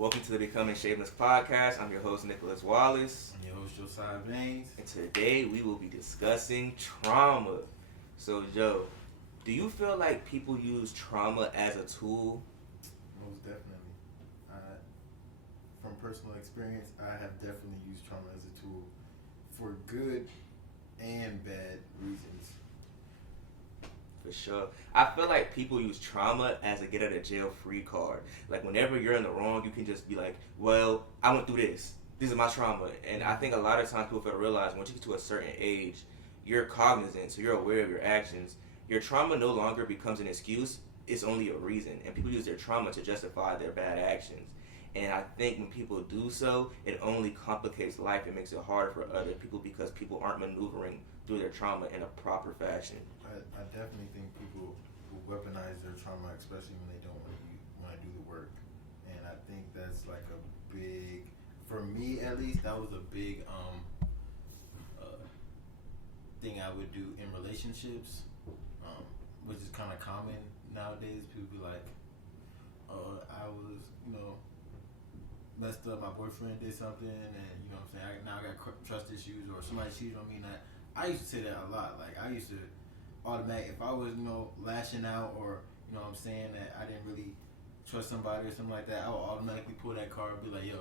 Welcome to the Becoming Shameless podcast. I'm your host, Nicholas Wallace. I'm your host, Josiah Baines. And today we will be discussing trauma. So, Joe, do you feel like people use trauma as a tool? Most definitely. From personal experience, I have definitely used trauma as a tool for good and bad reasons. For sure. I feel like people use trauma as a get out of jail free card. Like whenever you're in the wrong, you can just be like, well, I went through this. This is my trauma. And I think a lot of times people fail to realize once you get to a certain age, you're cognizant, so you're aware of your actions. Your trauma no longer becomes an excuse. It's only a reason. And people use their trauma to justify their bad actions. And I think when people do so, it only complicates life. It makes it harder for other people because people aren't maneuvering through their trauma in a proper fashion. I definitely think people will weaponize their trauma, especially when they don't want to do the work. And I think that's like a big, for me at least, that was a big thing I would do in relationships, which is kind of common nowadays. People be like, I was, messed up, my boyfriend did something, and what I'm saying, now I got trust issues, or somebody cheated on me. And I used to say that a lot. Like, I used to automatic, if I was, lashing out, or, what I'm saying, that I didn't really trust somebody or something like that, I would automatically pull that card and be like, yo,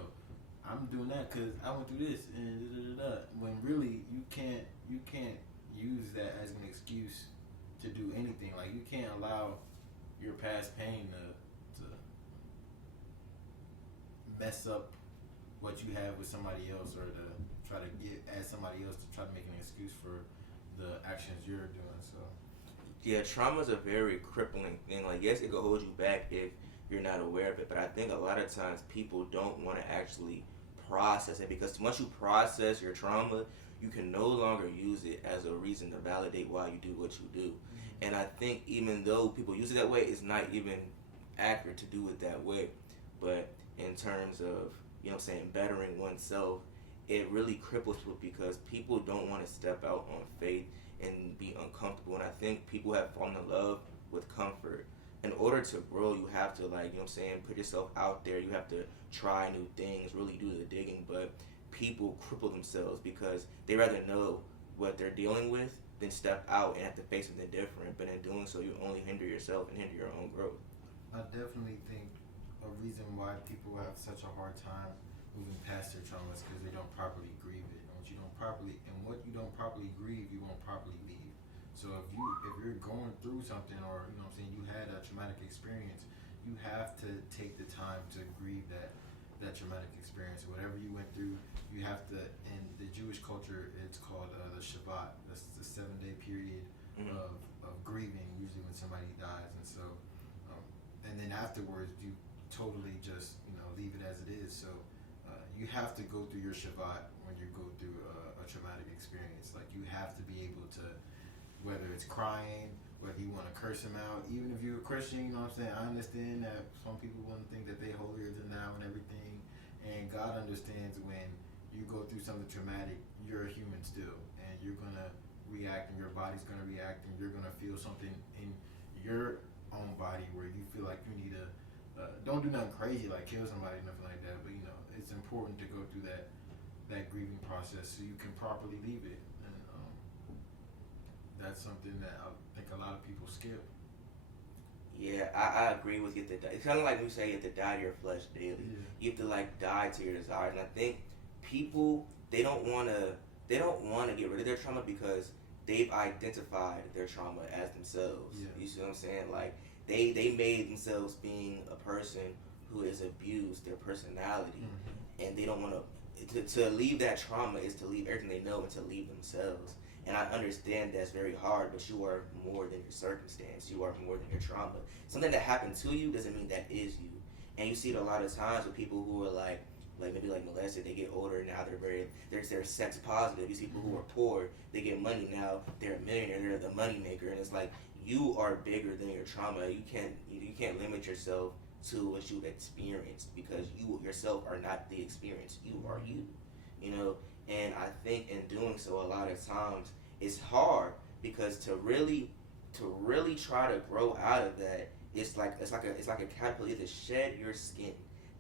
I'm doing that because I went through this, and da-da-da-da. When really, you can't use that as an excuse to do anything. Like, you can't allow your past pain to mess up what you have with somebody else, or to try to add somebody else to try to make an excuse for the actions you're doing. So yeah, trauma is a very crippling thing. Like, yes, it can hold you back if you're not aware of it, but I think a lot of times people don't want to actually process it, because once you process your trauma, you can no longer use it as a reason to validate why you do what you do. Mm-hmm. And I think even though people use it that way, it's not even accurate to do it that way. But in terms of, bettering oneself, it really cripples people because people don't want to step out on faith and be uncomfortable. And I think people have fallen in love with comfort. In order to grow, you have to, put yourself out there. You have to try new things, really do the digging. But people cripple themselves because they rather know what they're dealing with than step out and have to face something different. But in doing so, you only hinder yourself and hinder your own growth. I definitely think a reason why people have such a hard time moving past their trauma is because they don't properly grieve it. And what you don't properly grieve, you won't properly leave. So if you're going through something, or you had a traumatic experience, you have to take the time to grieve that traumatic experience. Whatever you went through, you have to. In the Jewish culture, it's called the Shabbat. That's the 7-day period of grieving, usually when somebody dies. And so, and then afterwards, you totally just leave it as it is. So you have to go through your Shabbat when you go through a traumatic experience. Like, you have to be able to, whether it's crying, whether you want to curse them out, even if you're a Christian, I understand that some people want to think that they holier than thou and everything, and God understands when you go through something traumatic, you're a human still, and you're going to react, and your body's going to react, and you're going to feel something in your own body where you feel like you need to don't do nothing crazy like kill somebody, nothing like that, but it's important to go through that grieving process so you can properly leave it. And that's something that I think a lot of people skip. Yeah, I agree with you. It's kind of like we say you have to die to your flesh daily. Yeah. You have to die to your desires. And I think people, they don't want to get rid of their trauma because they've identified their trauma as themselves. Yeah. You see what I'm saying? Like, they made themselves being a person who has abused their personality, and they don't want to leave that trauma is to leave everything they know and to leave themselves. And I understand that's very hard, but you are more than your circumstance. You are more than your trauma. Something that happened to you doesn't mean that is you. And you see it a lot of times with people who are maybe molested, they get older, now they're sex positive. You see people who are poor, they get money, now they're a millionaire, they're the money maker, and it's like, you are bigger than your trauma. You can't limit yourself to what you've experienced, because you yourself are not the experience. You are you. And I think in doing so, a lot of times it's hard because to really try to grow out of that, it's like a caterpillar. You have to shed your skin.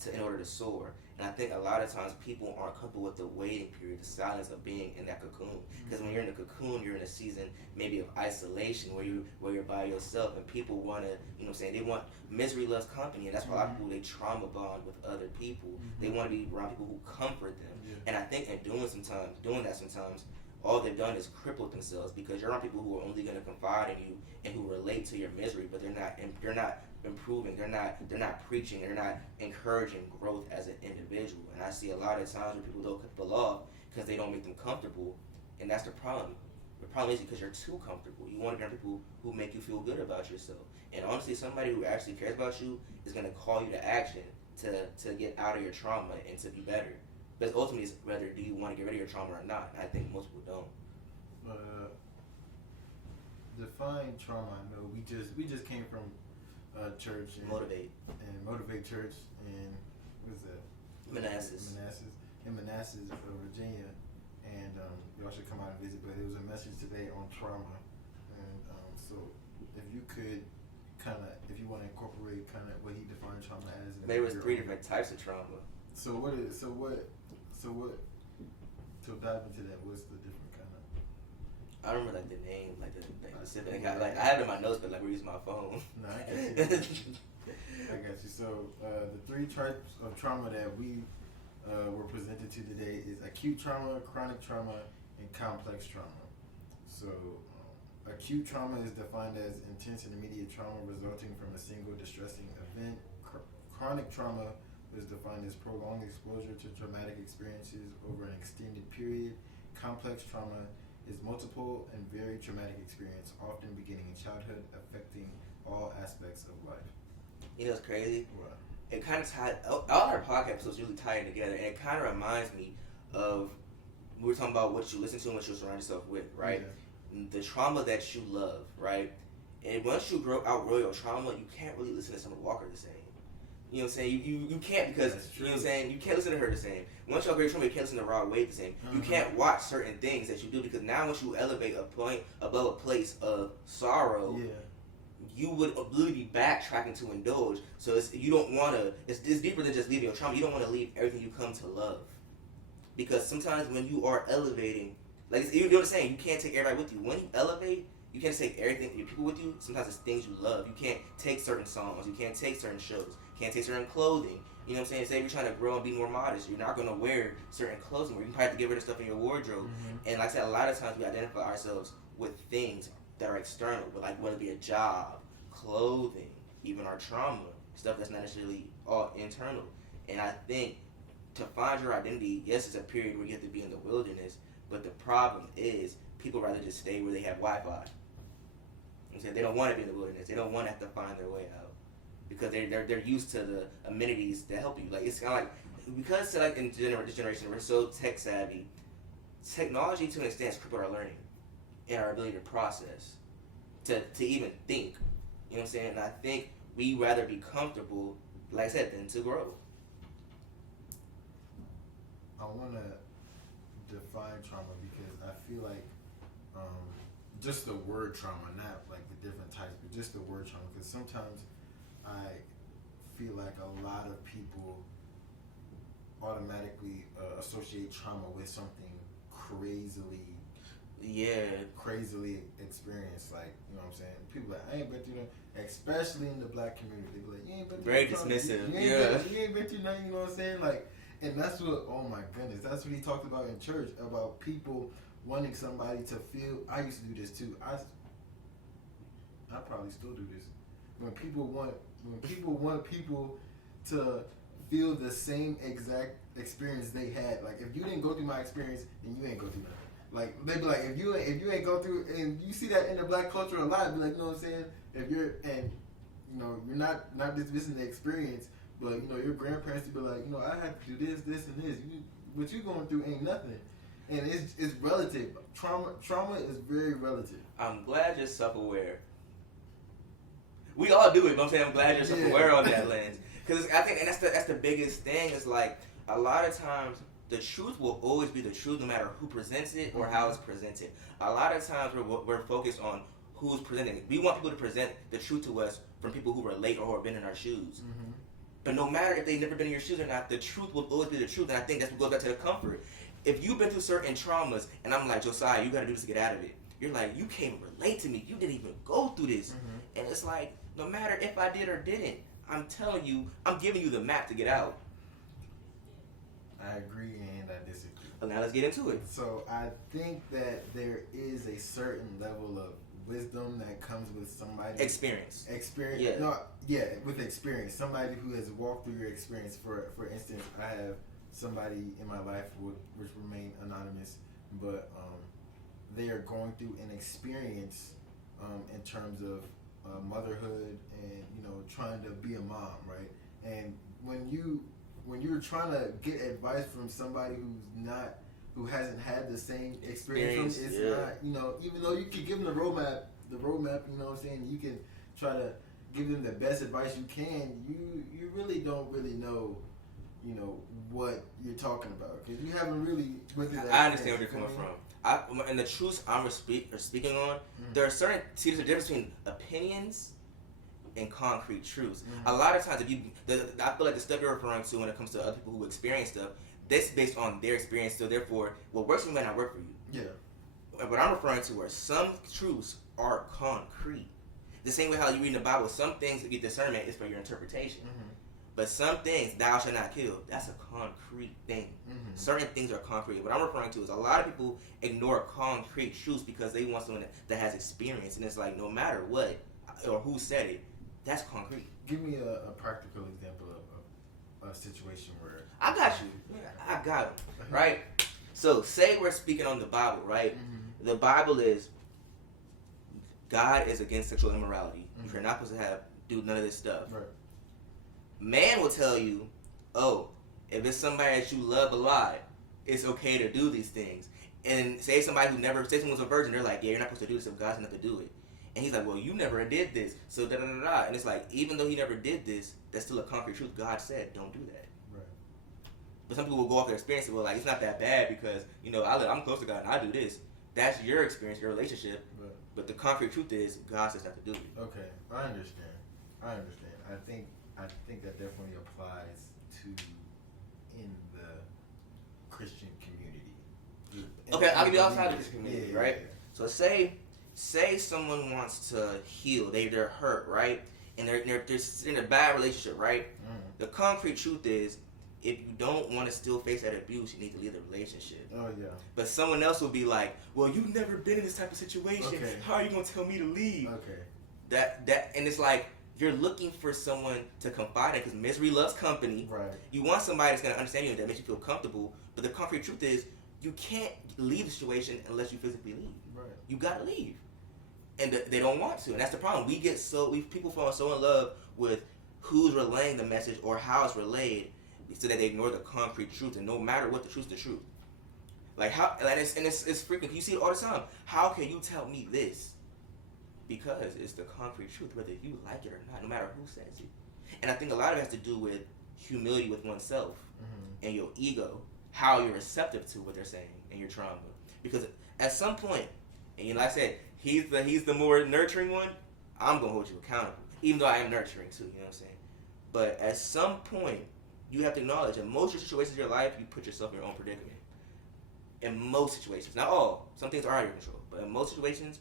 in order to soar. And I think a lot of times people aren't comfortable with the waiting period, the silence of being in that cocoon. Because when you're in a cocoon, you're in a season maybe of isolation where you're by yourself, and people want to, they want misery loves company, and that's why a lot of people they trauma bond with other people. They want to be around people who comfort them. And I think in doing that sometimes, all they've done is cripple themselves, because you're around people who are only going to confide in you and who relate to your misery, but they're not improving, they're not preaching, they're not encouraging growth as an individual. And I see a lot of times where people don't cut people off because they don't make them comfortable, and that's the problem. The problem is because you're too comfortable. You want to be around people who make you feel good about yourself. And honestly, somebody who actually cares about you is going to call you to action to get out of your trauma and to be better. But ultimately, it's whether do you want to get rid of your trauma or not. And I think most people don't. Define trauma. I know we just came from church and motivate church, and what's that? Manassas, Virginia, and y'all should come out and visit. But it was a message today on trauma, and so if you could if you want to incorporate what he defined trauma as. There was 3 different types of trauma. So dive into that. What's the different kind of? I don't remember the name, the specific. I have it in my notes, but we're using my phone. No, I got you. I got you. So the 3 types of trauma that we were presented to today is acute trauma, chronic trauma, and complex trauma. So acute trauma is defined as intense and immediate trauma resulting from a single distressing event. Chronic trauma is defined as prolonged exposure to traumatic experiences over an extended period. Complex trauma is multiple and very traumatic experience, often beginning in childhood, affecting all aspects of life. You know what's crazy? What? It kind of tied, all our podcast episodes usually tie in together, and it kind of reminds me of, we were talking about what you listen to and what you surround yourself with, right? Yeah. The trauma that you love, right? And once you outgrow your trauma, you can't really listen to Summer Walker the same. You know what I'm saying? You can't, because, you know what I'm saying? You can't listen to her the same. Once you outgrow your trauma, you can't listen to Rod Wave the same. You can't watch certain things that you do, because now once you elevate a point above a place of sorrow, you would literally be backtracking to indulge. So it's deeper than just leaving your trauma. You don't want to leave everything you come to love. Because sometimes when you are elevating, you know what I'm saying? You can't take everybody with you. When you elevate, you can't take everything, your people with you. Sometimes it's things you love. You can't take certain songs. You can't take certain shows. You can't take certain clothing. You know what I'm saying? Say if you're trying to grow and be more modest, you're not going to wear certain clothing. Or you probably have to get rid of stuff in your wardrobe. And like I said, a lot of times we identify ourselves with things that are external, but whether it be a job, clothing, even our trauma, stuff that's not necessarily all internal. And I think to find your identity, yes, it's a period where you have to be in the wilderness, but the problem is people rather just stay where they have Wi-Fi. They don't want to be in the wilderness. They don't want to have to find their way out, because they're used to the amenities that help you. It's kind of because in this generation we're so tech savvy. Technology to an extent has crippled our learning and our ability to process, to even think. You know what I'm saying? And I think we rather be comfortable, like I said, than to grow. I want to define trauma, because I feel like just the word trauma, not the different types, but just the word trauma. Because sometimes I feel like a lot of people automatically associate trauma with something crazily experienced. You know what I'm saying? People I ain't been through that, especially in the black community. They be like, you ain't been through very dismissive. You ain't been through nothing, you know what I'm saying? And that's what, oh my goodness, that's what he talked about in church, about people wanting somebody to feel. I used to do this too. I probably still do this. When people want people to feel the same exact experience they had. If you didn't go through my experience, then you ain't go through nothing. They be like, if you ain't go through, and you see that in the black culture a lot. Be like, you know what I'm saying? If you're you're not dismissing the experience, but your grandparents would be like, I had to do this, and this. What you going through ain't nothing, and it's relative. Trauma is very relative. I'm glad you're self-aware. We all do it, but I'm saying I'm glad you're self-aware on that lens, because I think, and that's the biggest thing. Is a lot of times the truth will always be the truth, no matter who presents it or how it's presented. A lot of times we're focused on who's presenting it. We want people to present the truth to us from people who relate or who have been in our shoes. But no matter if they've never been in your shoes or not, the truth will always be the truth. And I think that's what goes back to the comfort. If you've been through certain traumas, and I'm like, Josiah, you got to do this to get out of it. You're like, you can't relate to me. You didn't even go through this. And it's like, no matter if I did or didn't, I'm telling you, I'm giving you the map to get out. I agree and I disagree. Well, now let's get into it. So I think that there is a certain level of wisdom that comes with somebody Experience. With experience. Somebody who has walked through your experience. For instance, I have somebody in my life which remain anonymous, but they are going through an experience in terms of motherhood and trying to be a mom, right? And when you're trying to get advice from somebody who hasn't had the same experience, it's not, even though you can give them the roadmap, you know what I'm saying, you can try to give them the best advice you can, you really don't really know, what you're talking about, because you haven't really went through that. I understand where you're coming from. And the truths I'm speaking on, there are there's a difference between opinions and concrete truths. A lot of times, I feel like the stuff you're referring to when it comes to other people who experience stuff, that's based on their experience. So therefore, what works for you might not work for you. Yeah. What I'm referring to are some truths are concrete. The same way how you read in the Bible, some things that get discernment is for your interpretation. But some things, thou shalt not kill, that's a concrete thing. Certain things are concrete. What I'm referring to is a lot of people ignore concrete truths because they want someone that has experience. And it's like, no matter what or who said it, that's concrete. Give me a practical example of a situation where... I got you. Yeah, I got it. Right? So, say we're speaking on the Bible, right? The Bible is, God is against sexual immorality. You're not supposed to do none of this stuff. Right. Man will tell you, oh, if it's somebody that you love a lot, it's okay to do these things. And say somebody say someone's a virgin, they're like, yeah, you're not supposed to do this if God's not to do it. And he's like, well, you never did this, so da-da-da-da. And it's like, even though he never did this, that's still a concrete truth. God said, don't do that. Right. But some people will go off their experience and go like, it's not that bad because, I'm close to God and I do this. That's your experience, your relationship. Right. But the concrete truth is, God says not to do it. Okay, I understand. I think that definitely applies to in the Christian community. Okay, I'll give you outside of this community, right? Yeah. So say someone wants to heal, they're hurt, right? And they're in a bad relationship, right? The concrete truth is, if you don't want to still face that abuse, you need to leave the relationship. Oh yeah. But someone else will be like, well, you've never been in this type of situation. Okay. How are you gonna tell me to leave? Okay. That and it's like you're looking for someone to confide in because misery loves company. Right. You want somebody that's gonna understand you and that makes you feel comfortable. But the concrete truth is, you can't leave the situation unless you physically leave. Right. You gotta leave. And they don't want to, and that's the problem. People fall so in love with who's relaying the message or how it's relayed, so that they ignore the concrete truth. And no matter what, the truth's the truth. Like how, and it's freaking. You see it all the time. How can you tell me this? Because it's the concrete truth, whether you like it or not, no matter who says it. And I think a lot of it has to do with humility with oneself and your ego, how you're receptive to what they're saying and your trauma. Because at some point, and like I said, he's the more nurturing one, I'm gonna hold you accountable. Even though I am nurturing too, you know what I'm saying? But at some point, you have to acknowledge in most of your situations in your life, you put yourself in your own predicament. In most situations. Not all. Some things are out of your control. But in most situations,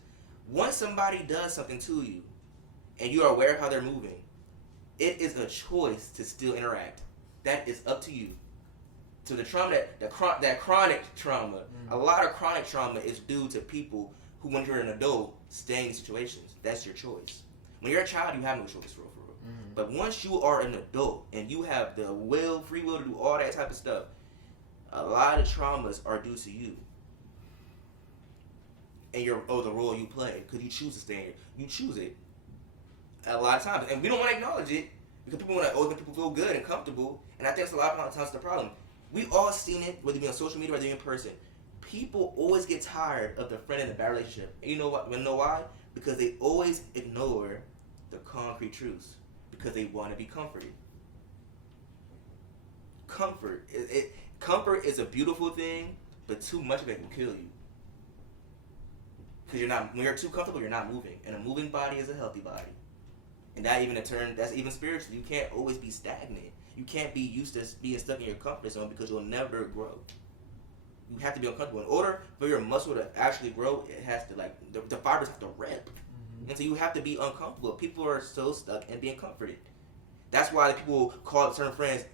once somebody does something to you, and you are aware of how they're moving, it is a choice to still interact. That is up to you. So the trauma, that chronic trauma, a lot of chronic trauma is due to people who, when you're an adult, stay in situations. That's your choice. When you're a child, you have no choice for real. But once you are an adult and you have the free will to do all that type of stuff, a lot of traumas are due to you. And the role you play, because you choose to stay in it. You choose it a lot of times. And we don't want to acknowledge it because people want to make people feel good and comfortable. And I think that's a lot of times the problem. We've all seen it, whether it be on social media or whether it be in person. People always get tired of the friend in a bad relationship. And you know what? You know why? Because they always ignore the concrete truths. Because they want to be comforted. Comfort is a beautiful thing, but too much of it will kill you. Because when you're too comfortable, you're not moving. And a moving body is a healthy body. And that even in turn, that's even spiritual. You can't always be stagnant. You can't be used to being stuck in your comfort zone because you'll never grow. You have to be uncomfortable. In order for your muscle to actually grow, it has to the fibers have to rip. And so you have to be uncomfortable. People are so stuck in being comforted. That's why people call certain friends,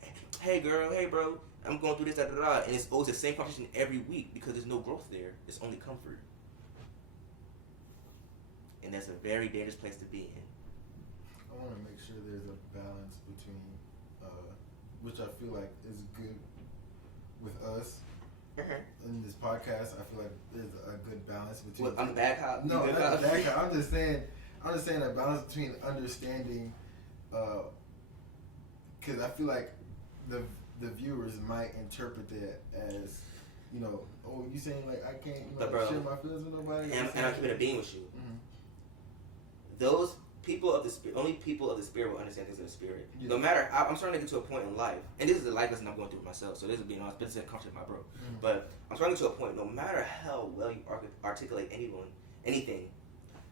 hey girl, hey bro, I'm going through this, da da da. And it's always the same conversation every week because there's no growth there. It's only comfort. And that's a very dangerous place to be in. I want to make sure there's a balance between, which I feel like is good with us. In this podcast, I feel like there's a good balance between. What, I'm the bad cop? No, not the bad cop. I'm just saying a balance between understanding, because I feel like the viewers might interpret that as, oh, you saying like I can't share my feelings with nobody, and I'm keeping a being with you. Mm-hmm. Those people of the spirit, only people of the spirit will understand things of the spirit. Yeah. No matter, I'm starting to get to a point in life, and this is the life lesson I'm going through with myself. So this is being honest, but this is a conversation with my bro. Mm-hmm. But I'm starting to get to a point. No matter how well you articulate anything,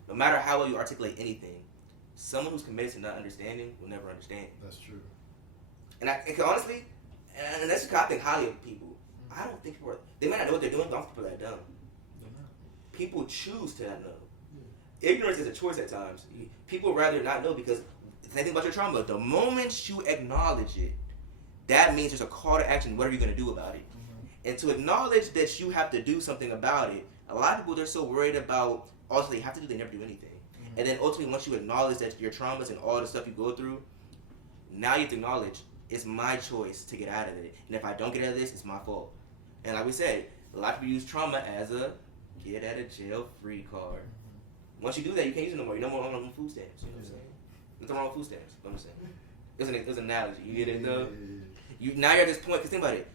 no matter how well you articulate anything, someone who's committed to not understanding will never understand. That's true. And honestly, and that's because I think highly of people. Mm-hmm. I don't think people they might not know what they're doing, but I don't think people are that dumb. People choose to not know. Ignorance is a choice at times. People rather not know because think about your trauma. The moment you acknowledge it, that means there's a call to action. What are you going to do about it? Mm-hmm. And to acknowledge that you have to do something about it, a lot of people, they're so worried about all they have to do, they never do anything. Mm-hmm. And then ultimately, once you acknowledge that your traumas and all the stuff you go through, now you have to acknowledge it's my choice to get out of it. And if I don't get out of this, it's my fault. And like we said, a lot of people use trauma as a get out of jail free card. Once you do that, you can't use it no more. You're no more on food stamps. You know what I'm saying? Nothing wrong with food stamps. You know what I'm saying? It was an analogy. You get it though? Now you're at this point, because think about it.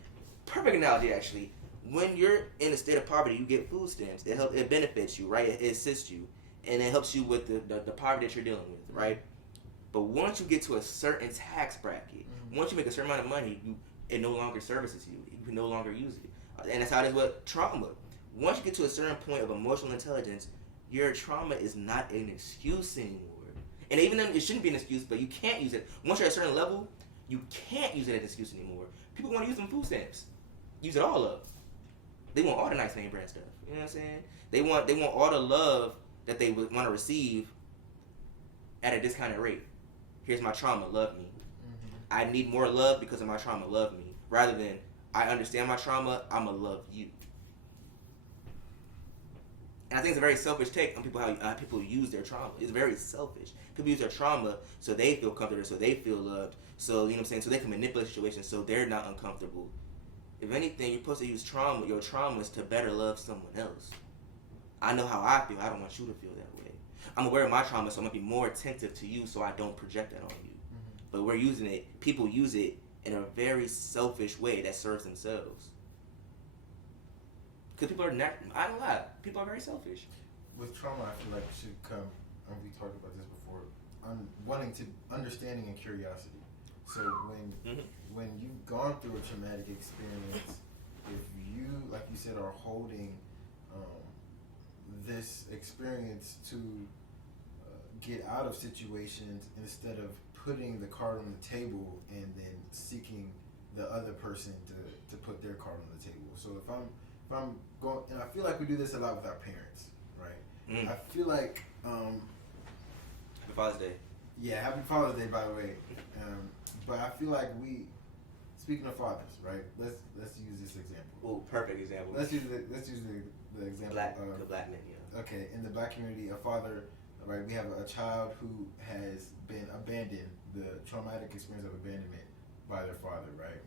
Perfect analogy, actually. When you're in a state of poverty, you get food stamps. It benefits you, right? It assists you. And it helps you with the poverty that you're dealing with, right? But once you get to a certain tax bracket, once you make a certain amount of money, it no longer services you. You can no longer use it. And that's how it is with trauma. Once you get to a certain point of emotional intelligence, your trauma is not an excuse anymore. And even then, it shouldn't be an excuse, but you can't use it. Once you're at a certain level, you can't use it as an excuse anymore. People want to use them food stamps. Use it all up. They want all the nice name brand stuff. You know what I'm saying? They want all the love that they would want to receive at a discounted rate. Here's my trauma, love me. Mm-hmm. I need more love because of my trauma, love me. Rather than, I understand my trauma, I'ma love you. And I think it's a very selfish take on people, how people use their trauma. It's very selfish. People use their trauma so they feel comfortable, so they feel loved, so, you know what I'm saying, so they can manipulate situations so they're not uncomfortable. If anything, you're supposed to use your traumas to better love someone else. I know how I feel. I don't want you to feel that way. I'm aware of my trauma, so I'm going to be more attentive to you so I don't project that on you. Mm-hmm. But people use it in a very selfish way that serves themselves. Because people are not, I don't lie, people are very selfish. With trauma, I feel like it should come, and we talked about this before, understanding and curiosity. So when you've gone through a traumatic experience, if you, like you said, are holding this experience to get out of situations instead of putting the card on the table and then seeking the other person to put their card on the table. So if I'm going, and I feel like we do this a lot with our parents, right? I feel like Happy Father's Day. Yeah, Happy Father's Day, by the way. But I feel like speaking of fathers, right? Let's use this example. Oh, perfect example. Let's use the example the black men. Yeah. Okay, in the black community, a father, right? We have a child who has been abandoned, the traumatic experience of abandonment by their father, right?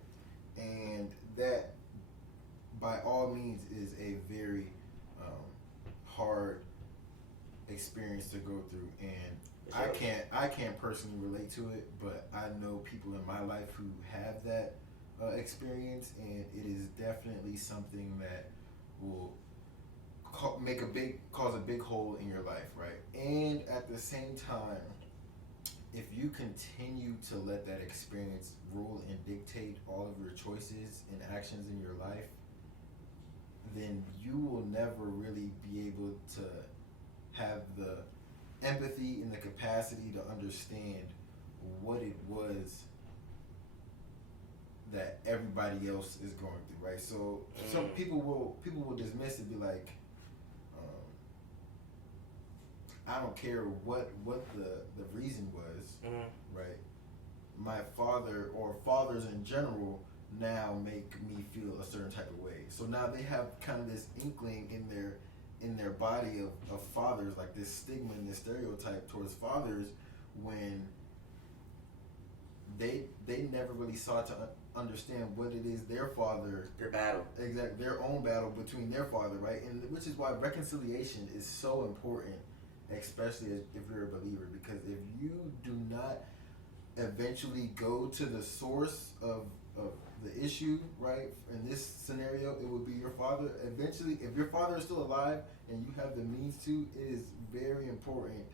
And that, by all means, is a very hard experience to go through, and I can't personally relate to it, but I know people in my life who have that experience, and it is definitely something that will cause a big hole in your life, right? And at the same time, if you continue to let that experience rule and dictate all of your choices and actions in your life, then you will never really be able to have the empathy and the capacity to understand what it was that everybody else is going through, right? So some people will dismiss it, be like, I don't care what the reason was, right? My father or fathers in general now make me feel a certain type of way. So now they have kind of this inkling in their body of fathers, like this stigma and this stereotype towards fathers, when they never really sought to understand what it is their father, their own battle between their father, right? And which is why reconciliation is so important, especially if you're a believer, because if you do not eventually go to the source of the issue, right? In this scenario, it would be your father. Eventually, if your father is still alive and you have the means to, it is very important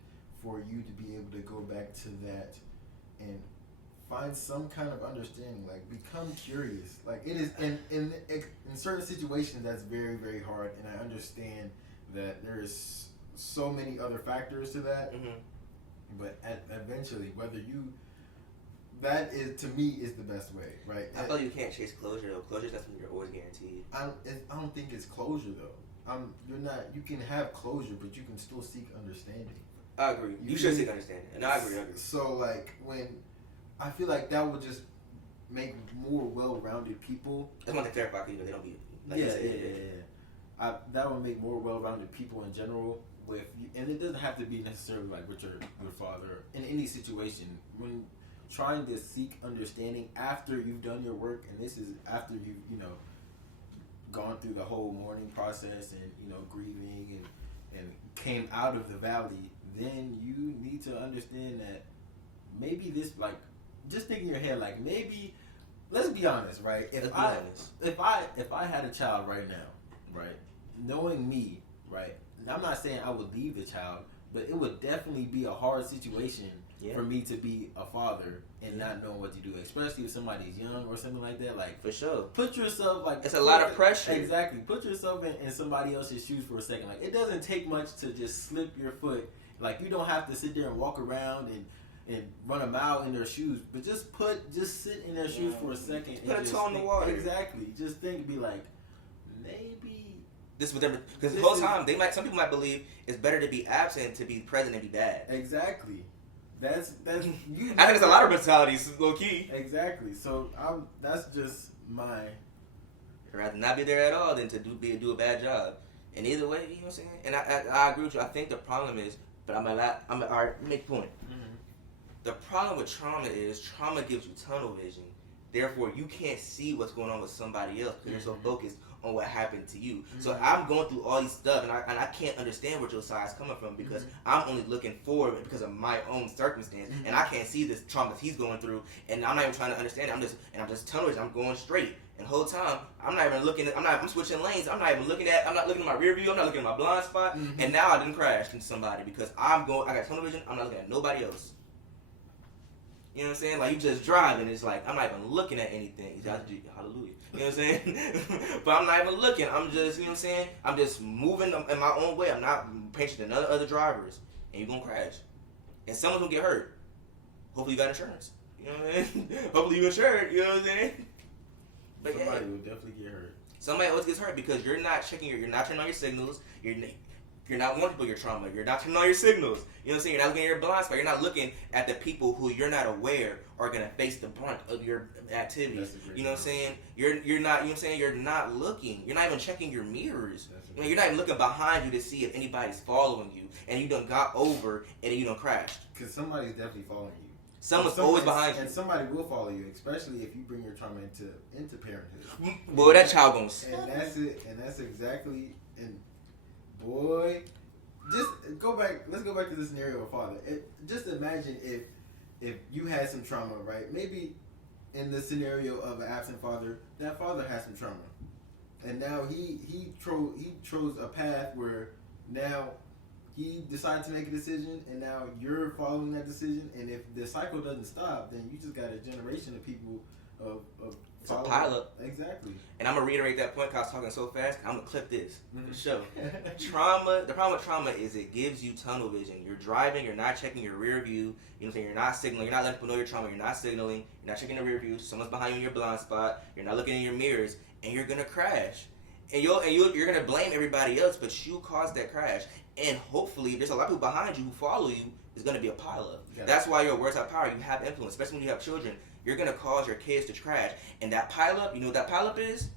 for you to be able to go back to that and find some kind of understanding. Like, become curious. Like, it is in certain situations that's very, very hard, and I understand that there is so many other factors to that. But eventually, whether you that is, to me, is the best way, right? I feel you can't chase closure though. Closure is not something you're always guaranteed. I don't think it's closure though. You're not. You can have closure, but you can still seek understanding. I agree. You should seek understanding, and I agree. So like when I feel like that would just make more well-rounded people. That's one thing terrifying people. They don't be. Like Yeah. That would make more well-rounded people in general. And it doesn't have to be necessarily like with your father in any situation. When trying to seek understanding after you've done your work, and this is after you've gone through the whole mourning process and grieving and came out of the valley, then you need to understand that maybe this, like, just think in your head, like, maybe, let's be honest, right? If I had a child right now, right, knowing me, right, I'm not saying I would leave the child, but it would definitely be a hard situation for me to be a father and not knowing what to do, especially if somebody's young or something like that. Like, for sure, put yourself, like, it's a lot of pressure. Exactly, put yourself in somebody else's shoes for a second. Like, it doesn't take much to just slip your foot. Like, you don't have to sit there and walk around and run a mile in their shoes, but just sit in their shoes for a second. Put a toe in the water. Exactly, just think, be like, maybe this was different, because the whole time some people might believe it's better to be absent to be present and be bad. Exactly. That's you. I think it's a lot of mentalities, low key. Exactly. So that's just my. I'd rather not be there at all than to do a bad job. And either way, you know what I'm saying. And I agree with you. I think the problem is, but all right, make a point. The problem with trauma is trauma gives you tunnel vision. Therefore, you can't see what's going on with somebody else because you're so focused on what happened to you. So I'm going through all these stuff, and I can't understand where Josiah's coming from because I'm only looking forward because of my own circumstance, and I can't see this trauma he's going through, and I'm not even trying to understand it. I'm just tunnel vision. I'm going straight, and the whole time I'm not even looking. I'm switching lanes. I'm not looking at my rear view. I'm not looking at my blind spot, and now I didn't crash into somebody because I got tunnel vision. I'm not looking at nobody else. You know what I'm saying? Like, you just driving. It's like, I'm not even looking at anything. Hallelujah. You know what I'm saying? But I'm not even looking. I'm just, you know what I'm saying? I'm just moving in my own way. I'm not patient than other drivers. And you're going to crash. And someone's going to get hurt. Hopefully you got insurance. You know what I mean? Hopefully you're insured. You know what I'm saying? But somebody will definitely get hurt. Somebody always gets hurt because you're not checking you're not turning on your signals. You're not warning people your trauma. You're not turning on your signals. You know what I'm saying? You're not looking at your blind spot. You're not looking at the people who you're not aware are going to face the brunt of your activities. You know what I'm saying? You're not, you know what I'm saying? You're not looking. You're not even checking your mirrors. You're not even looking behind you to see if anybody's following you. And you done got over and you done crashed. Because somebody's definitely following you. Someone's always behind you. And somebody will follow you, especially if you bring your trauma into parenthood. Well, that child going to... And that's it. And that's exactly... And boy, just go back. Let's go back to the scenario of a father. Just imagine if you had some trauma, right? Maybe in the scenario of an absent father, that father has some trauma, and now he chose a path where now he decided to make a decision, and now you're following that decision. And if the cycle doesn't stop, then you just got a generation of people It's a pileup. Exactly. And I'm gonna reiterate that point because I was talking so fast. I'm gonna clip this Mm-hmm. for sure. Trauma. The problem with trauma is it gives you tunnel vision. You're driving. You're not checking your rear view. You know what I'm saying? You're not signaling. You're not letting people know your trauma. You're not signaling. You're not checking the rear view. Someone's behind you in your blind spot. You're not looking in your mirrors, and you're gonna crash. And you're gonna blame everybody else, but you caused that crash. And hopefully, if there's a lot of people behind you who follow you, it's gonna be a pileup. Yeah. That's why your words have power. You have influence, especially when you have children. You're gonna cause your kids to crash, and that pileup. You know what that pileup is?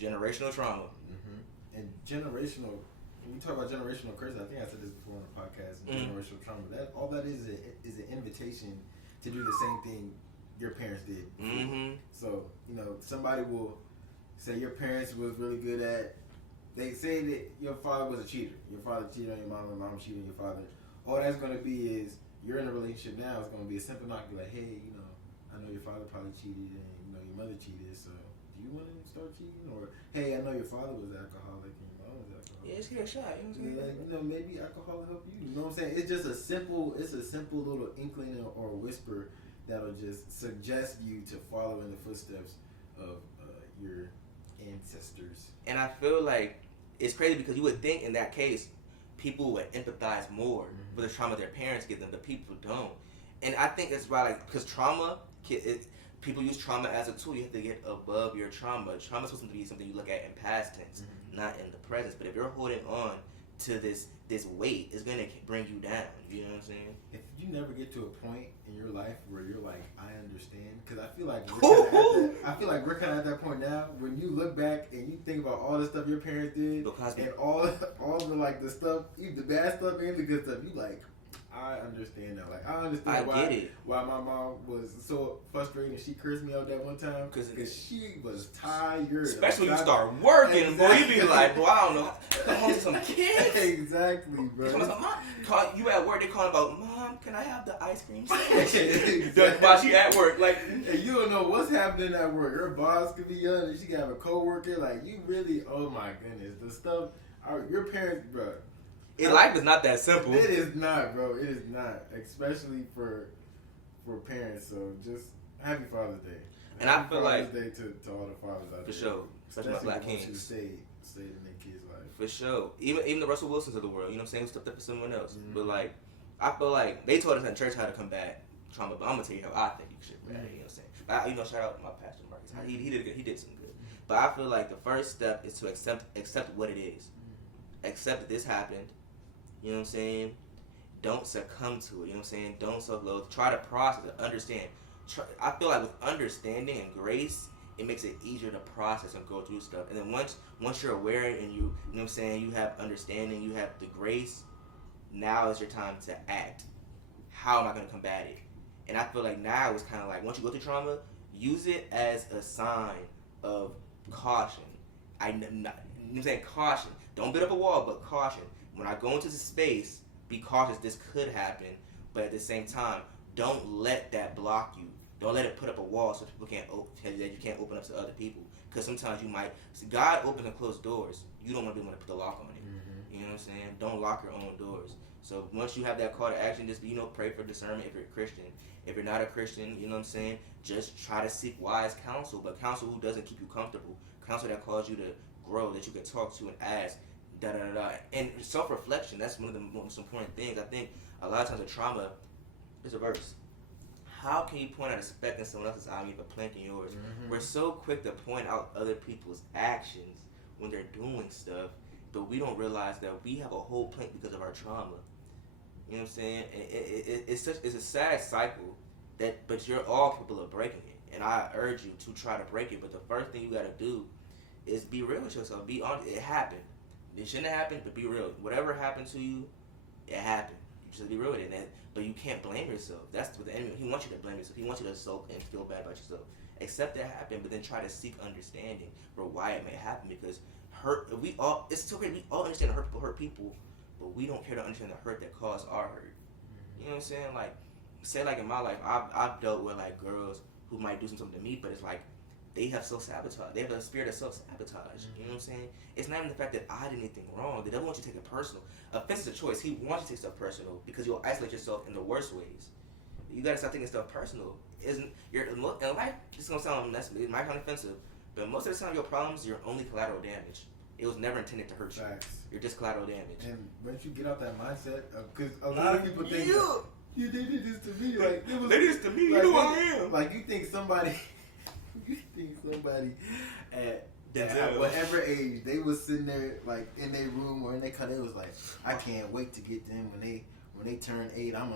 Generational trauma. Mm-hmm. And generational. When we talk about generational curses, I think I said this before on the podcast. Generational trauma. That all that is an invitation to do the same thing your parents did. Mm-hmm. So somebody will say your parents was really good at. They say that your father was a cheater. Your father cheated on your mom, and mom cheated on your father. All that's gonna be is you're in a relationship now. It's gonna be a simple knock. Be like, hey, I know your father probably cheated, and your mother cheated. So do you want to start cheating? Or hey, I know your father was alcoholic and your mom was alcoholic. Yeah, just get a shot. You know what I'm saying? Maybe alcohol will help you. You know what I'm saying? It's just a simple little inkling or whisper that'll just suggest you to follow in the footsteps of your ancestors. And I feel like it's crazy because you would think in that case people would empathize more for the trauma their parents give them, but people don't. And I think that's why, because trauma, people use trauma as a tool. You have to get above your trauma. Trauma is supposed to be something you look at in past tense, not in the present. But if you're holding on to this weight, it's gonna bring you down. You know what I'm saying? If you never get to a point in your life where you're like, I understand, because I feel like we're kind of at that point now. When you look back and you think about all the stuff your parents did, and all the the stuff, even the bad stuff and the good stuff, you like, I understand now. Like, I understand why my mom was so frustrated and she cursed me out that one time. Because she was tired. Especially when you start working, boy. You be like, boy, I don't know. Come home to some kids. Exactly, bro. You at work, they calling about, Mom, can I have the ice cream sandwich? While she at work. Like, and you don't know what's happening at work. Her boss could be young and she could have a coworker. Like, you really, oh my goodness. The stuff, your parents, bro. Life is not that simple. It is not, bro. It is not, especially for parents. So just happy Father's Day. And I feel like Father's Day to all the fathers out there. For sure, especially my black kings. Who stayed in their kids' life. For sure, even the Russell Wilsons of the world. You know what I'm saying? Who stepped up for someone else. But like, I feel like they taught us in church how to combat trauma. But I'm gonna tell you how I think you should combat it. You know what I'm saying? But, shout out to my pastor Marcus. He did good. He did some good. But I feel like the first step is to accept what it is. Accept that this happened. You know what I'm saying? Don't succumb to it. You know what I'm saying? Don't self-loathe. Try to process it. Understand. I feel like with understanding and grace, it makes it easier to process and go through stuff. And then once you're aware and you know what I'm saying, you have understanding, you have the grace, now is your time to act. How am I going to combat it? And I feel like now it's kind of like, once you go through trauma, use it as a sign of caution. You know what I'm saying? Caution. Don't build up a wall, but caution. When I go into this space, be cautious. This could happen, but at the same time, don't let that block you. Don't let it put up a wall so people that you can't open up to other people. Because sometimes you might. See, God opens and closes doors. You don't want to be the one to put the lock on it. You know what I'm saying? Don't lock your own doors. So once you have that call to action, just pray for discernment if you're a Christian. If you're not a Christian, you know what I'm saying? Just try to seek wise counsel, but counsel who doesn't keep you comfortable. Counsel that calls you to grow, that you can talk to and ask. And self-reflection, that's one of the most important things. I think a lot of times with trauma, there's a verse. How can you point out a speck in someone else's eye and you have a plank in yours? We're so quick to point out other people's actions when they're doing stuff, but we don't realize that we have a whole plank because of our trauma. You know what I'm saying? It's a sad cycle, but you're all capable of breaking it. And I urge you to try to break it, but the first thing you got to do is be real with yourself. Be honest. It happened. It shouldn't have happened, but be real. Whatever happened to you, it happened. You just be real with it. But you can't blame yourself. That's what the enemy. He wants you to blame yourself. He wants you to sulk and feel bad about yourself. Accept that happened, but then try to seek understanding for why it may happen. Because it's so great. We all understand that hurt people, but we don't care to understand the hurt that caused our hurt. You know what I'm saying? Like, say like in my life, I've dealt with like girls who might do something to me, but it's like, they have self-sabotage. They have a spirit of self-sabotage. You know what I'm saying? It's not even the fact that I did anything wrong. The devil wants you to take it personal. Offense is a choice. He wants you to take stuff personal because you'll isolate yourself in the worst ways. You gotta stop taking stuff personal. Isn't your in life? It's gonna sound it might sound offensive, but most of the time your problems you're only collateral damage. It was never intended to hurt you. Facts. You're just collateral damage. And once you get out that mindset, because a lot of people think you did this to me. Like it was, they did this to me. Like, you know who I am. Like you think somebody at Denzel. whatever age they was sitting there like in their room or in their car, they was like, I can't wait to get them when they turn 8. I'm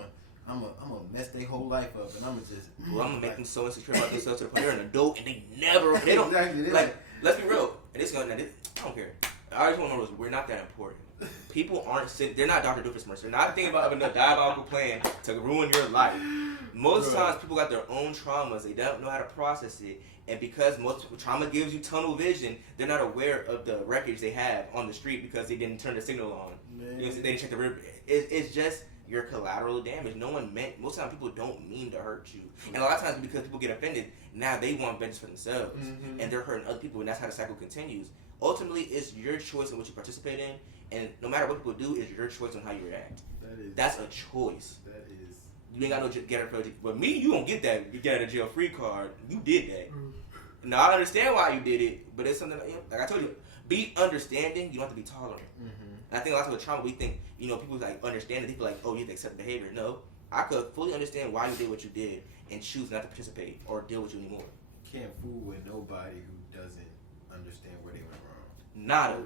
gonna mess their whole life up, and I'm gonna just. Well, I'm gonna make them so insecure about themselves to the point they're an adult and they don't exactly. like. Let's be real. And it's gonna. I don't care. I just want to know is we're not that important. People aren't sitting. They're not Dr. Doofenshmirtz. They're not thinking about having a diabolical plan to ruin your life. Most times, people got their own traumas. They don't know how to process it, and because most trauma gives you tunnel vision, they're not aware of the wreckage they have on the street because they didn't turn the signal on. Man. You know, they didn't check the river. It's just your collateral damage. No one meant. Most of the time, people don't mean to hurt you, and a lot of times because people get offended, now they want vengeance for themselves, and they're hurting other people, and that's how the cycle continues. Ultimately, it's your choice in what you participate in, and no matter what people do, it's your choice on how you react. That's a choice. That is. You ain't got no get out of jail. But me, you don't get that. You get out of jail free card. You did that. Now I understand why you did it, but it's something like I told you. Be understanding. You don't have to be tolerant. And I think a lot of trauma, we think people like understand it. They feel like, oh, you have to accept the behavior. No, I could fully understand why you did what you did and choose not to participate or deal with you anymore. Can't fool with nobody who doesn't understand where they went wrong. Not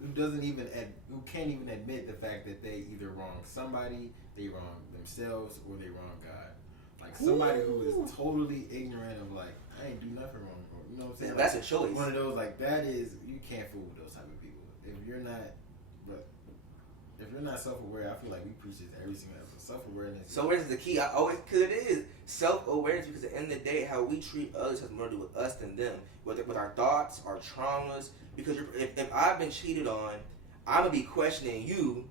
who doesn't even who can't even admit the fact that they either wrong somebody, they wrong themselves, or they wrong God. Like somebody who is totally ignorant of like I ain't do nothing wrong. You know what I'm saying? That's like, a choice. One of those like that is you can't fool with those type of people. If you're not self-aware, I feel like we preach this every single episode. Self-awareness. Self-awareness is the key. Because it is self-awareness. Because at the end of the day, how we treat others has more to do with us than them. With our thoughts, our traumas. Because if I've been cheated on, I'm gonna be questioning you,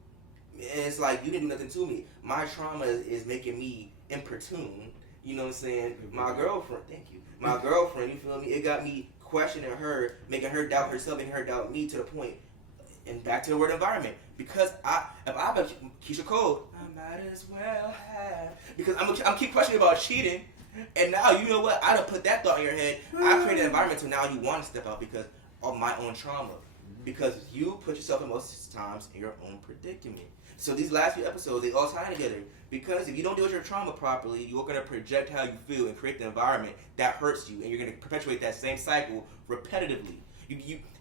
and it's like you didn't do nothing to me. My trauma is making me importune. You know what I'm saying? My girlfriend. Thank you. My girlfriend. You feel me? It got me questioning her, making her doubt herself, making her doubt me to the point. And back to the word environment. Because if I bet Keisha Cole, I might as well have. Because I'm keep questioning about cheating. And now, you know what? I done put that thought in your head. I created an environment to now you want to step out because of my own trauma. Because you put yourself in most times in your own predicament. So these last few episodes, they all tie together. Because if you don't deal with your trauma properly, you're going to project how you feel and create the environment that hurts you. And you're going to perpetuate that same cycle repetitively.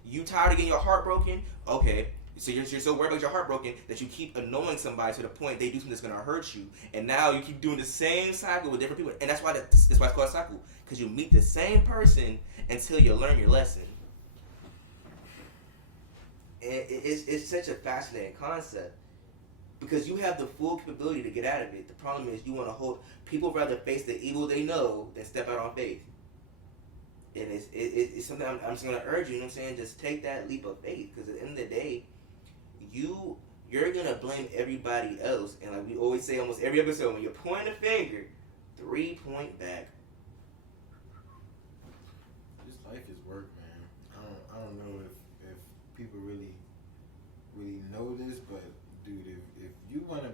You tired of getting your heart broken? Okay. So you're so worried about your heart broken that you keep annoying somebody to the point they do something that's going to hurt you. And now you keep doing the same cycle with different people. And that's why it's called a cycle. Because you meet the same person until you learn your lesson. And it's such a fascinating concept. Because you have the full capability to get out of it. The problem is you want to hold... People rather face the evil they know than step out on faith. And it's something I'm just going to urge you, you know what I'm saying? Just take that leap of faith. Because at the end of the day, you're going to blame everybody else. And like we always say almost every episode, when you're pointing a finger, 3 point back. This life is work, man. I don't know if people really know this, but dude, if you want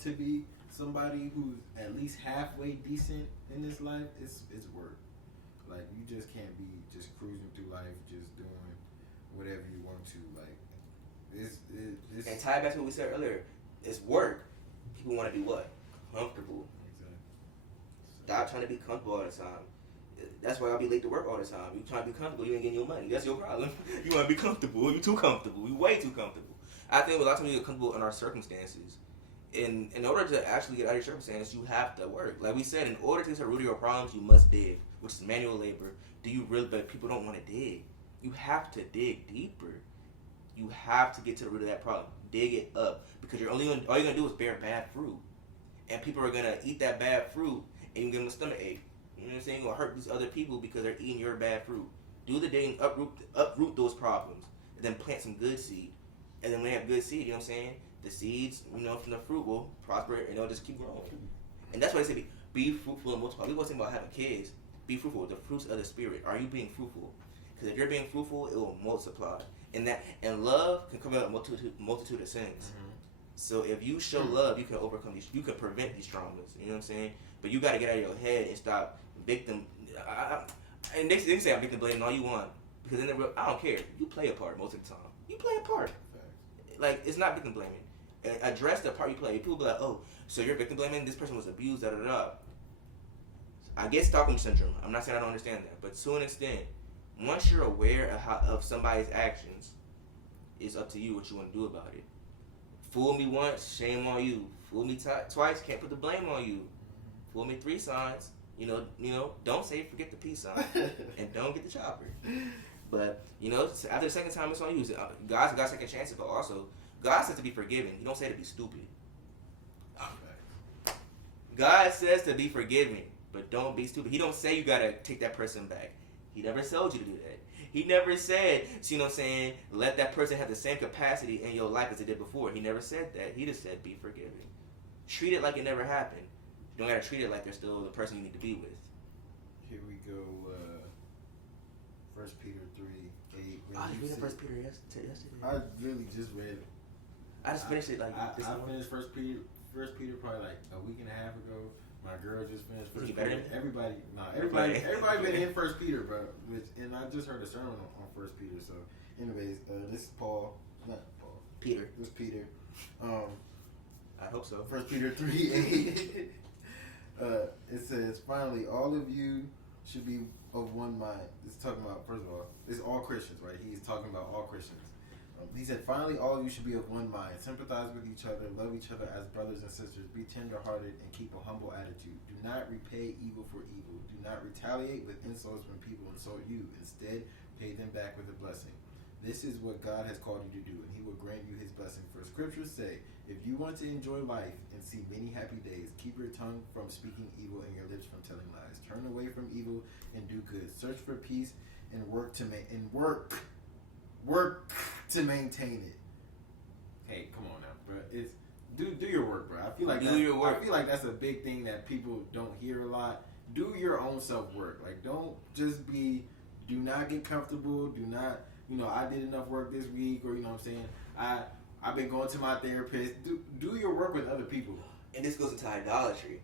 to be somebody who's at least halfway decent in this life, it's work. Like you just can't be just cruising through life, just doing whatever you want to. Like it's and tie back to what we said earlier. It's work. People want to be what? Comfortable. Exactly. Stop trying to be comfortable all the time. That's why I'll be late to work all the time. You trying to be comfortable, you ain't getting your money. That's your problem. You want to be comfortable. You too comfortable. You way too comfortable. I think a lot of times we get comfortable in our circumstances. In order to actually get out of your circumstances, you have to work. Like we said, in order to get to the root of your problems, you must dig, which is manual labor. Do you really? But people don't want to dig. You have to dig deeper. You have to get to the root of that problem. Dig it up, because all you're gonna do is bear bad fruit, and people are gonna eat that bad fruit, and you give them a stomach ache. You know what I'm saying? You're gonna hurt these other people because they're eating your bad fruit. Do the digging, uproot those problems, and then plant some good seed. And then when they have good seed, you know what I'm saying? The seeds, from the fruit will prosper and they'll just keep growing. And that's why they say be fruitful and multiply. We always think about having kids. Be fruitful with the fruits of the spirit. Are you being fruitful? Because if you're being fruitful, it will multiply. And love can cover up a multitude of sins. So if you show love, you can overcome these. You can prevent these traumas. You know what I'm saying? But you got to get out of your head and stop victim. And they can say I'm victim blaming all you want, because in the real, I don't care. You play a part most of the time. You play a part. Like, it's not victim blaming. Address the part you play. People be like, oh, so you're victim blaming? This person was abused. Da da da. I get Stockholm syndrome. I'm not saying I don't understand that, but to an extent, once you're aware of somebody's actions, it's up to you what you want to do about it. Fool me once, shame on you. Fool me twice, can't put the blame on you. Fool me 3 times, you know, don't say forget the peace sign, and don't get the chopper. But after the second time, it's on you. God's got second chances, but also God says to be forgiven. He don't say to be stupid. God says to be forgiving, but don't be stupid. He don't say you gotta take that person back. He never told you to do that. He never said, let that person have the same capacity in your life as they did before. He never said that. He just said be forgiving. Treat it like it never happened. You don't gotta treat it like they're still the person you need to be with. Here we go. 1 Peter 3:8. I just read 1 Peter yesterday. I really just read it. I just finished it this I morning. finished 1 Peter probably like a week and a half ago. My girl just finished Is it First better? Peter. Everybody been in 1 Peter, bro. And I just heard a sermon on 1 Peter. So, anyways, this is Peter. This is Peter. I hope so. 1 Peter 3:8. It says, finally, all of you should be of one mind. It's talking about, first of all, it's all Christians, right? He's talking about all Christians. He said, finally, all of you should be of one mind. Sympathize with each other. Love each other as brothers and sisters. Be tender-hearted and keep a humble attitude. Do not repay evil for evil. Do not retaliate with insults when people insult you. Instead, pay them back with a blessing. This is what God has called you to do, and he will grant you his blessing. For scriptures say, if you want to enjoy life and see many happy days, keep your tongue from speaking evil and your lips from telling lies. Turn away from evil and do good. Search for peace and work to maintain it. Hey, come on now, bro. It's do your work, bro. I feel like I feel like that's a big thing that people don't hear a lot. Do your own self work. Like, don't just do not get comfortable. Do not, I did enough work this week, or what I'm saying, I've been going to my therapist. Do your work with other people. And this goes into idolatry,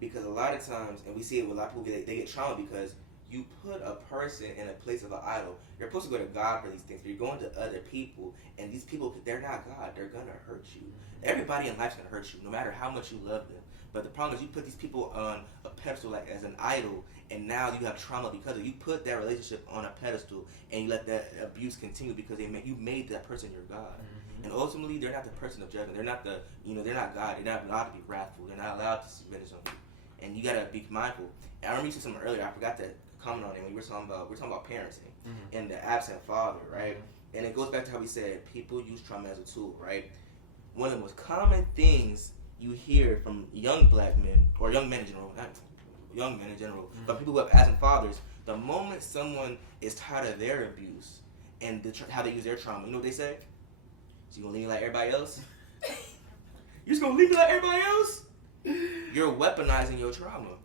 because a lot of times, and we see it with a lot of people, they get trauma because you put a person in a place of an idol. You're supposed to go to God for these things, but you're going to other people, and these people, they're not God. They're going to hurt you. Everybody in life's going to hurt you, no matter how much you love them. But the problem is you put these people on a pedestal like as an idol, and now you have trauma because of you put that relationship on a pedestal, and you let that abuse continue because you made that person your God. Mm-hmm. And ultimately, they're not the person of judgment. They're not they're not God. They're not allowed to be wrathful. They're not allowed to see vengeance on you. And you got to be mindful. And I remember you said something earlier. I forgot to comment on it when we were talking about parenting and the absent father, right? And it goes back to how we said people use trauma as a tool, right? One of the most common things you hear from young black men, or young men in general, not young men in general, but people who have absent fathers, the moment someone is tired of their abuse and how they use their trauma, you know what they say? So you gonna leave me like everybody else? You just gonna leave me like everybody else? You're weaponizing your trauma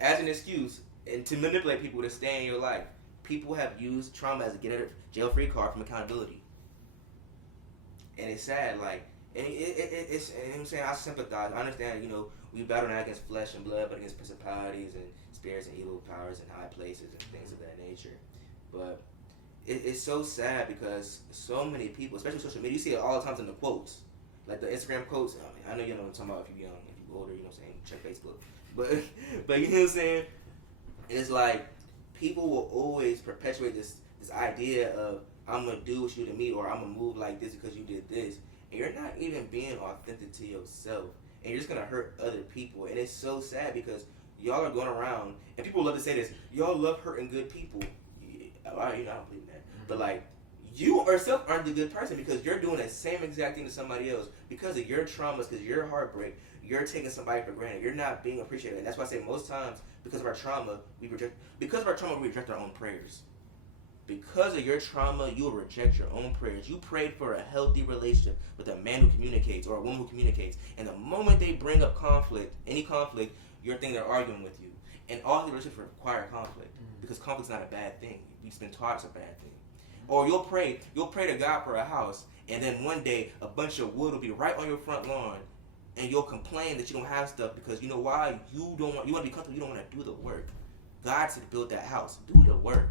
as an excuse and to manipulate people to stay in your life. People have used trauma as a jail-free card from accountability. And it's sad, like, and it's, and I'm saying, I sympathize. I understand, we battle not against flesh and blood, but against principalities and spirits and evil powers and high places and things of that nature. But it's so sad because so many people, especially social media, you see it all the time in the quotes. Like the Instagram quotes. I know you know what I'm talking about if you're young, if you're older, check Facebook. But you know what I'm saying? It's like people will always perpetuate this idea of I'm gonna do what you did to me, or I'm gonna move like this because you did this, and you're not even being authentic to yourself, and you're just gonna hurt other people. And it's so sad because y'all are going around, and people love to say this, y'all love hurting good people. I don't believe that, but like you yourself aren't the good person because you're doing the same exact thing to somebody else because of your traumas, because your heartbreak. You're taking somebody for granted. You're not being appreciated. And that's why I say most times, because of our trauma, we reject our own prayers. Because of your trauma, you will reject your own prayers. You prayed for a healthy relationship with a man who communicates or a woman who communicates. And the moment they bring up any conflict, you're thinking they're arguing with you. And all the relationships require conflict because conflict's not a bad thing. We've been taught it's a bad thing. Or you'll pray to God for a house, and then one day a bunch of wood will be right on your front lawn, and you'll complain that you don't have stuff because you know why? You want to be comfortable. You don't want to do the work. God said to build that house. Do the work.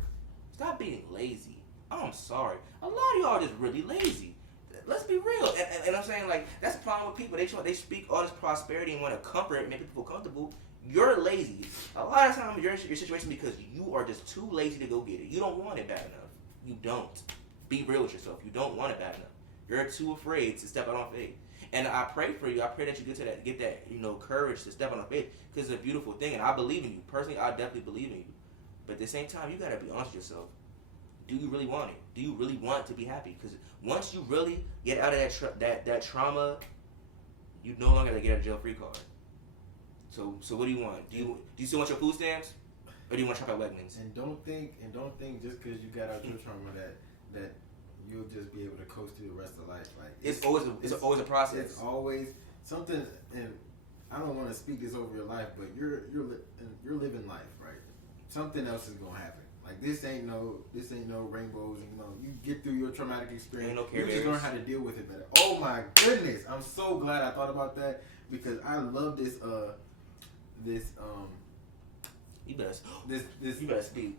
Stop being lazy. Oh, I'm sorry. A lot of y'all just really lazy. Let's be real. And I'm saying, like, that's the problem with people. They speak all this prosperity and want to comfort and make people feel comfortable. You're lazy. A lot of times your situation because you are just too lazy to go get it. You don't want it bad enough. You don't. Be real with yourself. You don't want it bad enough. You're too afraid to step out on faith. And I pray for you. I pray that you get that courage to step out on faith because it's a beautiful thing. And I believe in you. Personally, I definitely believe in you. But at the same time, you got to be honest with yourself. Do you really want it? Do you really want to be happy? Because once you really get out of that trauma, you no longer get a jail free card. So what do you want? Do you still want your food stamps, or do you want to shop at Wegmans? And don't think just because you got out your trauma that you'll just be able to coast through the rest of life. Like it's always a process. It's always something. And I don't want to speak this over your life, but you're living life, right? Something else is gonna happen. Like this ain't no rainbows. You get through your traumatic experience. You just learn how to deal with it better. Oh my goodness, I'm so glad I thought about that because I love this. You better speak.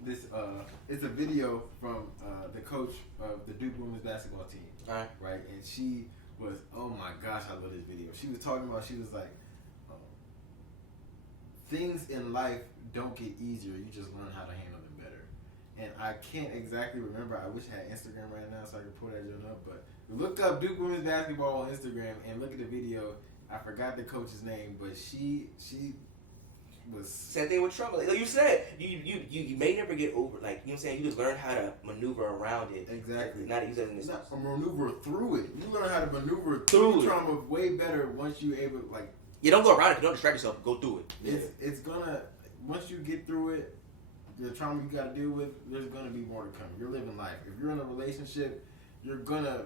It's a video from the coach of the Duke women's basketball team. All right. Right, and she was, oh my gosh, I love this video. She was talking about, she was like, things in life don't get easier. You just learn how to handle them better. And I can't exactly remember. I wish I had Instagram right now so I could pull that joint up. But look up Duke women's basketball on Instagram and look at the video. I forgot the coach's name, but she was same thing with trauma. Like you said, you may never get over. Like you know what I'm saying, you just learn how to maneuver around it. Exactly. Not use it as an excuse. Not maneuver through it. You learn how to maneuver through trauma way better once you able like. You don't go around it. You don't distract yourself. Go through it. It's gonna once you get through it, the trauma you got to deal with. There's gonna be more to come. You're living life. If you're in a relationship, you're gonna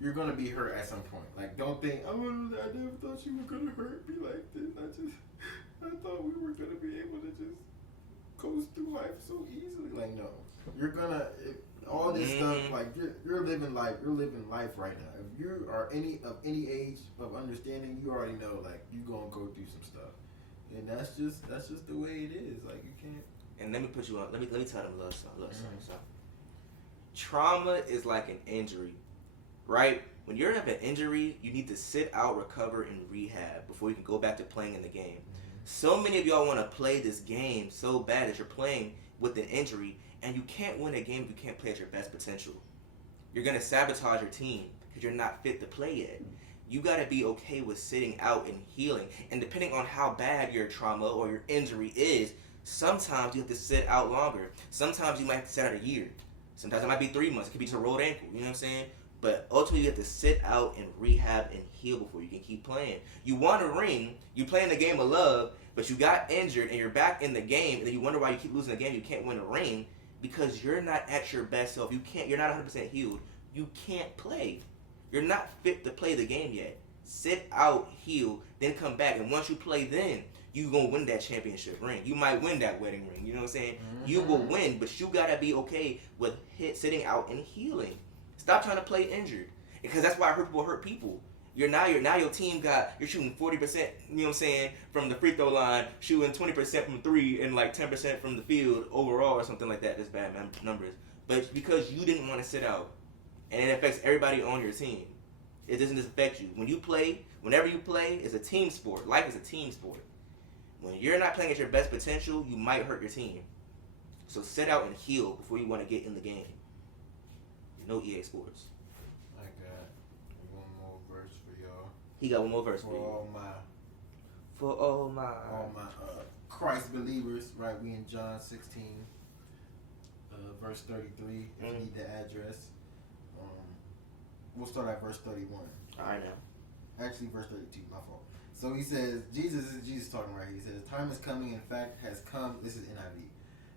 you're gonna be hurt at some point. Like, don't think, I never thought you were gonna hurt me like this. I thought we were gonna be able to just coast through life so easily. Like, no, you're gonna all this stuff. Like, you're living life. You're living life right now. If you are any age of understanding, you already know like you gonna go through some stuff, and that's just the way it is. Like, you can't. And let me put you on. Let me tell them a little something. Trauma is like an injury. Right? When you're having an injury, you need to sit out, recover, and rehab before you can go back to playing in the game. So many of y'all want to play this game so bad that you're playing with an injury, and you can't win a game if you can't play at your best potential. You're going to sabotage your team because you're not fit to play yet. You got to be okay with sitting out and healing. And depending on how bad your trauma or your injury is, sometimes you have to sit out longer. Sometimes you might have to sit out a year. Sometimes it might be 3 months. It could be just a rolled ankle. You know what I'm saying? But ultimately, you have to sit out and rehab and heal before you can keep playing. You want a ring, you play in the game of love, but you got injured and you're back in the game, and then you wonder why you keep losing the game. You can't win a ring because you're not at your best self. You're not 100% healed. You can't play. You're not fit to play the game yet. Sit out, heal, then come back, and once you play, then you gonna win that championship ring. You might win that wedding ring. You know what I'm saying? Mm-hmm. You will win, but you gotta be okay with sitting out and healing. Stop trying to play injured, because that's why hurt people. Your team you're shooting 40%. You know what I'm saying, from the free throw line, shooting 20% from three, and like 10% from the field overall, or something like that. That's bad numbers. But because you didn't want to sit out, and it affects everybody on your team. It doesn't just affect you. Whenever you play, it's a team sport. Life is a team sport. When you're not playing at your best potential, you might hurt your team. So sit out and heal before you want to get in the game. No EA Sports. I got one more verse for y'all. He got one more verse for you. For all my Christ believers, right? We in John 16, verse 33. If you need the address, we'll start at verse 31. All right now. Actually, verse 32. My fault. So he says, Jesus talking right here. He says, "Time is coming, in fact has come." This is NIV.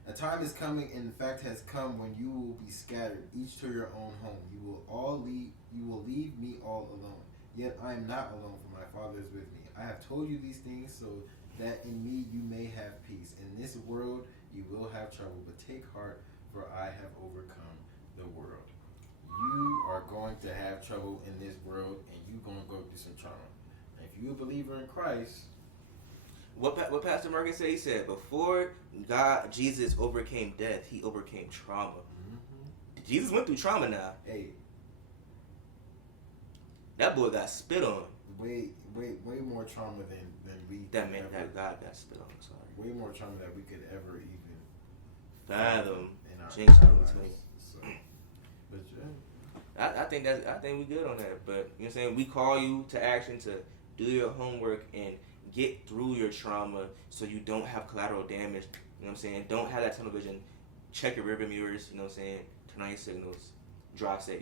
"A time is coming, in fact has come, when you will be scattered, each to your own home. You will leave me all alone. Yet I am not alone, for my Father is with me. I have told you these things so that in me you may have peace. In this world you will have trouble, but take heart, for I have overcome the world." you are going to have trouble in this world, and you're going to go through some trauma. And if you're a believer in Christ, What Pastor Morgan said, he said, before Jesus overcame death, he overcame trauma. Jesus went through trauma now. hey, That boy got spit on. way more trauma than we That man, ever, that God got spit on. Sorry. way more trauma that we could ever even Fathom. in our, Jinx in our 2020. lives. So, but yeah. I think we good on that. But you know what I'm saying? We call you to action to do your homework and get through your trauma so you don't have collateral damage. You know what I'm saying? Don't have that tunnel vision. Check your rearview mirrors, you know what I'm saying? Turn on your signals. Drive safe.